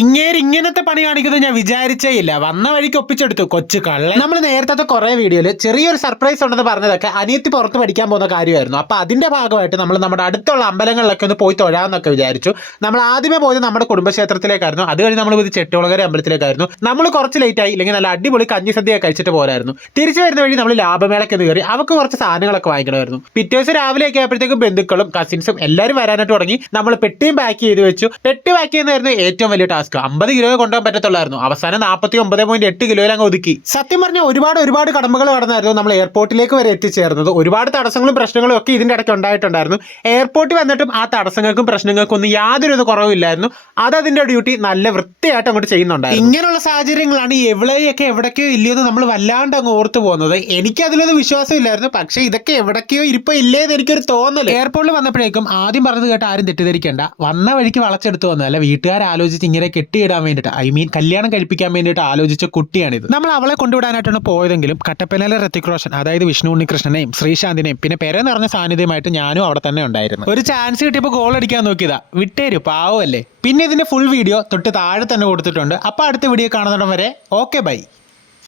ഇങ്ങനത്തെ പണി കാണിക്കുന്നത് ഞാൻ വിചാരിച്ചേ ഇല്ല. വന്ന വഴിക്ക് ഒപ്പിച്ചെടുത്തു കൊച്ചു കള്ളൻ. നമ്മൾ നേരത്തെ കുറെ വീഡിയോയിൽ ചെറിയൊരു സർപ്രൈസ് ഉണ്ടെന്ന് പറഞ്ഞതൊക്കെ അനിയത്തി പുറത്ത് പഠിക്കാൻ പോകുന്ന കാര്യമായിരുന്നു. അപ്പൊ അതിന്റെ ഭാഗമായിട്ട് നമ്മൾ നമ്മുടെ അടുത്തുള്ള അമ്പലങ്ങളിലൊക്കെ ഒന്ന് പോയി തൊഴാന്നൊക്കെ വിചാരിച്ചു. നമ്മൾ ആദ്യമേ പോയത് നമ്മുടെ കുടുംബക്ഷേത്രത്തിലേക്കായിരുന്നു. അത് കഴിഞ്ഞ് നമ്മൾ പോയത് ചെട്ടികുളങ്ങര അമ്പലത്തിലേക്കായിരുന്നു. നമ്മൾ കുറച്ച് ലേറ്റ് ആയി, ഇല്ലെങ്കിൽ നല്ല അടിപൊളി കഞ്ഞി സദ്യ കഴിച്ചിട്ട് പോരായിരുന്നു. തിരിച്ചു വരുന്ന വഴി നമ്മൾ ലാഭമേളയ്ക്ക് കയറി അവർക്ക് കുറച്ച് സാധനങ്ങളൊക്കെ വാങ്ങിക്കണമായിരുന്നു. പിറ്റേ ദിവസം രാവിലെയൊക്കെ ആയപ്പോഴത്തേക്കും ബന്ധുക്കളും കസിൻസും എല്ലാവരും വരാനായിട്ട് തുടങ്ങി. നമ്മൾ പെട്ടിയും പാക്ക് ചെയ്ത് വെച്ചു. പെട്ടി പാക്ക് ചെയ്യുന്നതായിരുന്നു ഏറ്റവും വലിയ ടാസ്ക്. 50 കിലോ കൊണ്ടുപോകാൻ പറ്റത്തുള്ളായിരുന്നു. അവസാനം 49.8 കിലോയിൽ അങ്ങ് ഒതുക്കി. സത്യം പറഞ്ഞാൽ ഒരുപാട് കടമ്പകൾ കടന്നായിരുന്നു നമ്മൾ എയർപോർട്ടിലേക്ക് വരെ എത്തിച്ചേർന്നത്. ഒരുപാട് തടസ്സങ്ങളും പ്രശ്നങ്ങളും ഒക്കെ ഇതിന്റെ ഇടയ്ക്ക് ഉണ്ടായിട്ടുണ്ടായിരുന്നു. എയർപോർട്ടിൽ വന്നിട്ടും ആ തടസ്സങ്ങൾക്കും പ്രശ്നങ്ങൾക്കും ഒന്നും യാതൊരു കുറവില്ലായിരുന്നു. അത് അതിന്റെ ഡ്യൂട്ടി നല്ല വൃത്തിയായിട്ട് അങ്ങോട്ട് ചെയ്യുന്നുണ്ടായിരുന്നു. ഇങ്ങനെയുള്ള സാഹചര്യങ്ങളാണ് എവിടെയൊക്കെ എവിടേക്കോ ഇല്ലയോ എന്ന് നമ്മൾ വല്ലാണ്ട് അങ്ങ് ഓർത്തു പോകുന്നത്. എനിക്ക് അതിലൊന്നും വിശ്വാസമില്ലായിരുന്നു. പക്ഷേ ഇതൊക്കെ എവിടേക്കോ ഇരിപ്പോ ഇല്ലേന്ന് എനിക്കൊരു തോന്നൽ. എയർപോർട്ടിൽ വന്നപ്പോഴേക്കും ആദ്യം പറഞ്ഞത് കേട്ട് ആരും തെറ്റിദ്ധരിക്കേണ്ട. വന്ന വഴിക്ക് വളച്ചെടുത്ത് വന്നതല്ല, വീട്ടുകാർ ആലോചിച്ച് ഇങ്ങനെ കെട്ടിയിടാൻ വേണ്ടിയിട്ട്, കല്യാണം കഴിപ്പിക്കാൻ വേണ്ടിയിട്ട് ആലോചിച്ച കുട്ടിയാണിത്. നമ്മൾ അവളെ കൊണ്ടുവിടാനായിട്ടാണ് പോയതെങ്കിലും കട്ടപ്പനയിലെ ഋത്തിക് റോഷൻ, അതായത് വിഷ്ണു ഉണ്ണികൃഷ്ണനെയും ശ്രീശാന്തിനെയും പിന്നെ പെര നിറഞ്ഞ സാന്നിധ്യമായിട്ട് ഞാനും അവിടെ തന്നെ ഉണ്ടായിരുന്നു. ഒരു ചാൻസ് കിട്ടിയപ്പോൾ ഗോൾ അടിക്കാൻ നോക്കിയതാ, വിട്ടേരു പാവല്ലേ. പിന്നെ ഇതിന്റെ ഫുൾ വീഡിയോ തൊട്ട് താഴെ തന്നെ കൊടുത്തിട്ടുണ്ട്. അപ്പോൾ അടുത്ത വീഡിയോ കാണുന്നിടം വരെ ഓക്കെ ബൈ.